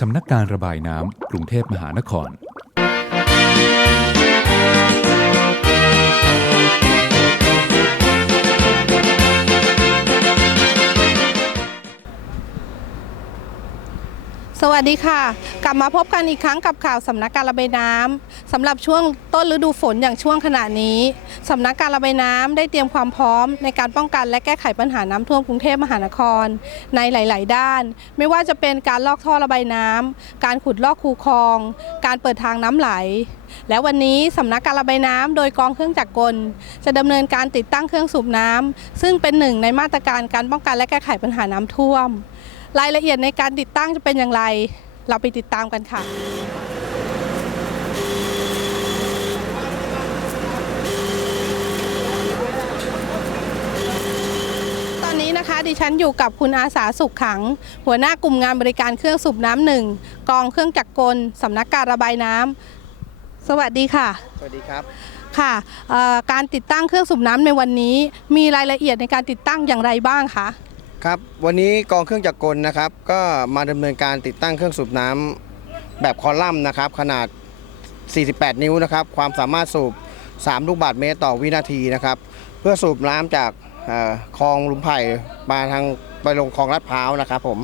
สำนักการระบายน้ำกรุงเทพมหานคร สวัสดีค่ะ กลับมาพบกันอีกครั้งกับข่าวสำนักการระบายน้ำ สำหรับช่วงต้นฤดูฝนอย่างช่วงขณะนี้สำนักการระบายน้ำได้เตรียมความพร้อม ในการป้องกันและแก้ไขปัญหาน้ำท่วมกรุงเทพมหานคร ในหลาย ๆ ด้าน ไม่ว่าจะเป็นการลอกท่อระบายน้ำการขุดลอกคูคลอง การเปิดทางน้ำไหล และวันนี้สำนักการระบายน้ำโดยกองเครื่องจักรกล จะดำเนินการติดตั้งเครื่องสูบน้ำซึ่งเป็นหนึ่งในมาตรการการป้องกันและแก้ไขปัญหาน้ำท่วม รายละเอียดในการติดตั้งจะเป็นอย่างไร เราไปติดตามกันค่ะ ตอนนี้นะคะ ดิฉันอยู่กับคุณอาสาสุขขัง หัวหน้ากลุ่มงานบริการเครื่องสูบน้ำหนึ่งกองเครื่องจักรกลสำนักการระบายน้ำสวัสดีค่ะ สวัสดีครับค่ะเอ่อการติดตั้งเครื่องสูบน้ำในวันนี้ มีรายละเอียดในการติดตั้งอย่างไรบ้างคะครับวันนี้กองเครื่องจักรกลนะครับ ก็มาดำเนินการติดตั้งเครื่องสูบน้ำแบบคอลัมน์นะครับ ขนาด 48 นิ้วนะครับ ความสามารถสูบ 3 ลูกบาศก์เมตรต่อวินาทีนะครับ เพื่อสูบน้ำจากเอ่อ คลองหลุมไผ่มาทางไปลงคลองลาดพร้าวนะครับผม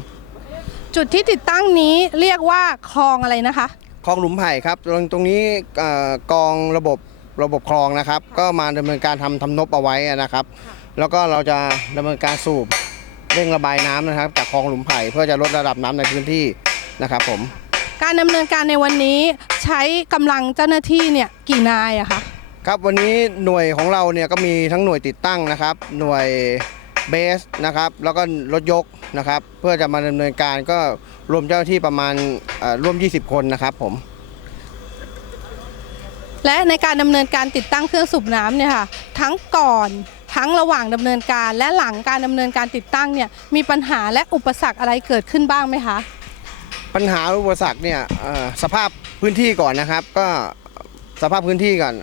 จุดที่ติดตั้งนี้เรียกว่าคลองอะไรนะคะ คลองหลุมไผ่ครับตรงตรงนี้เอ่อกองระบบระบบคลองนะครับ ก็มาดำเนินการทำทำนบเอาไว้นะครับ แล้วก็เราจะดำเนินการสูบเร่งระบายน้ำนะครับ จากคลองหลุมไผ่เพื่อจะลดระดับน้ำในพื้นที่นะครับผม การดำเนินการในวันนี้ใช้กำลังเจ้าหน้าที่เนี่ยกี่นายอะคะ ครับวันนี้หน่วยของเราเนี่ยก็มีทั้งหน่วยติดตั้งนะครับ หน่วยเบสนะครับแล้วก็รถยกนะครับ เพื่อจะมาดำเนินการก็รวมเจ้าหน้าที่ประมาณเอ่อร่วม 20 คนนะครับผม และในการดำเนินการติดตั้งเครื่องสูบน้ำเนี่ยค่ะทั้งก่อนทั้งระหว่างดำเนินการและหลังการดำเนินการติดตั้งเนี่ยมีปัญหาและอุปสรรคอะไรเกิดขึ้นบ้างไหมคะ ปัญหาอุปสรรคเนี่ยเอ่อสภาพพื้นที่ก่อนนะครับ ก็สภาพพื้นที่ก่อน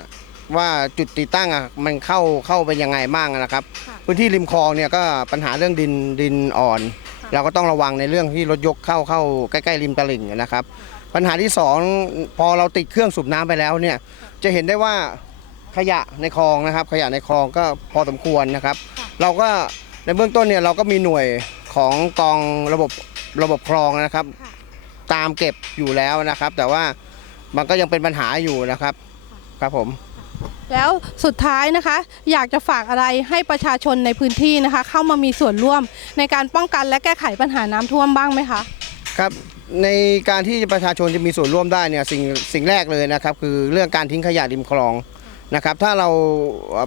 ว่าจุดติดตั้งอะมันเข้าเข้าไปยังไงบ้างนะครับ ค่ะพื้นที่ริมคลองเนี่ยก็ปัญหาเรื่องดินดินอ่อนค่ะเราก็ต้องระวังในเรื่องที่รถยกเข้าเข้าใกล้ๆริมตลิ่งนะครับ ปัญหาที่สองพอเราติดเครื่องสูบน้ำไปแล้วเนี่ยจะเห็นได้ว่าขยะในคลองนะครับ ขยะในคลองก็พอสมควรนะครับ เราก็ในเบื้องต้นเนี่ยเราก็มีหน่วยของกองระบบระบบคลองนะครับ ค่ะ ตามเก็บอยู่แล้วนะครับ แต่ว่ามันก็ยังเป็นปัญหาอยู่นะครับ ครับผม แล้วสุดท้ายนะคะ อยากจะฝากอะไรให้ประชาชนในพื้นที่นะคะ เข้ามามีส่วนร่วมในการป้องกันและแก้ไขปัญหาน้ำท่วมบ้างไหมคะ ครับในการที่ประชาชนจะมีส่วนร่วมได้เนี่ยสิ่งสิ่งแรกเลยนะครับ คือเรื่องการทิ้งขยะริมคลองนะครับ ถ้าเรา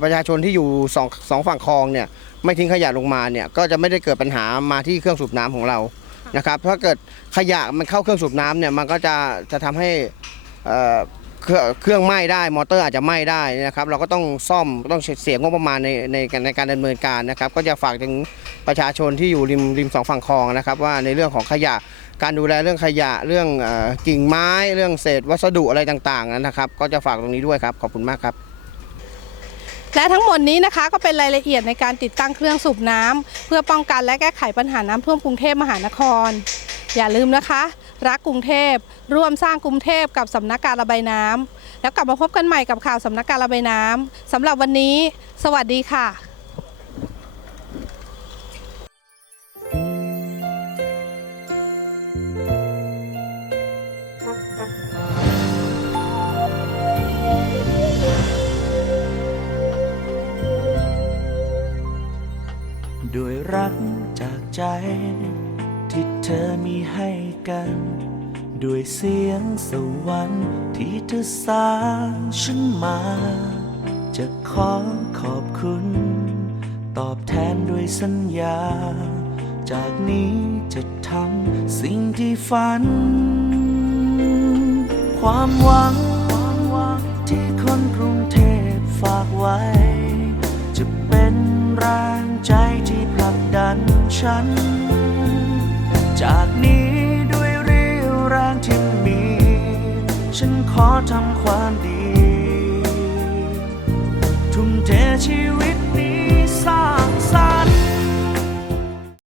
ประชาชนที่อยู่สองสองฝั่งคลองเนี่ยไม่ทิ้งขยะลงมาเนี่ยก็จะไม่ได้เกิดปัญหามาที่เครื่องสูบน้ำของเรานะครับถ้าเกิดขยะมันเข้าเครื่องสูบน้ำเนี่ยมันก็จะจะทำให้ เครื่องเครื่องไหม้ได้มอเตอร์อาจจะไหม้ได้นะครับเราก็ต้องซ่อมต้องเสียงบประมาณในในในการดำเนินการนะครับ ก็จะฝากถึงประชาชนที่อยู่ริมริมสองฝั่งคลองนะครับ ว่าในเรื่องของขยะการดูแลเรื่องขยะเรื่องกิ่งไม้เรื่องเศษวัสดุอะไรต่างๆนะครับ ก็จะฝากตรงนี้ด้วยครับขอบคุณมากครับและทั้งหมดนี้นะคะก็เป็นรายละเอียดในการติดตั้งเครื่องสูบน้ำเพื่อป้องกันและแก้ไขปัญหาน้ำท่วมกรุงเทพมหานคร อย่าลืมนะคะ รักกรุงเทพ ร่วมสร้างกรุงเทพกับสำนักการระบายน้ำแล้วกลับมาพบกันใหม่กับข่าวสำนักการระบายน้ำสำหรับวันนี้ สวัสดีค่ะด้วยรักจากใจ ที่เธอมีให้ กัน ด้วยเสียงสวรรค์ที่เธอสร้างฉันมา จะขอขอบคุณ ตอบแทนด้วยสัญญา จากนี้จะทำสิ่งที่ฝัน ความหวังที่คนกรุงเทพฝากไว้ จะเป็นแรงใจที่ผลักดันฉัน จากนี้ ฉันขอทำความดี ทุ่มเทชีวิต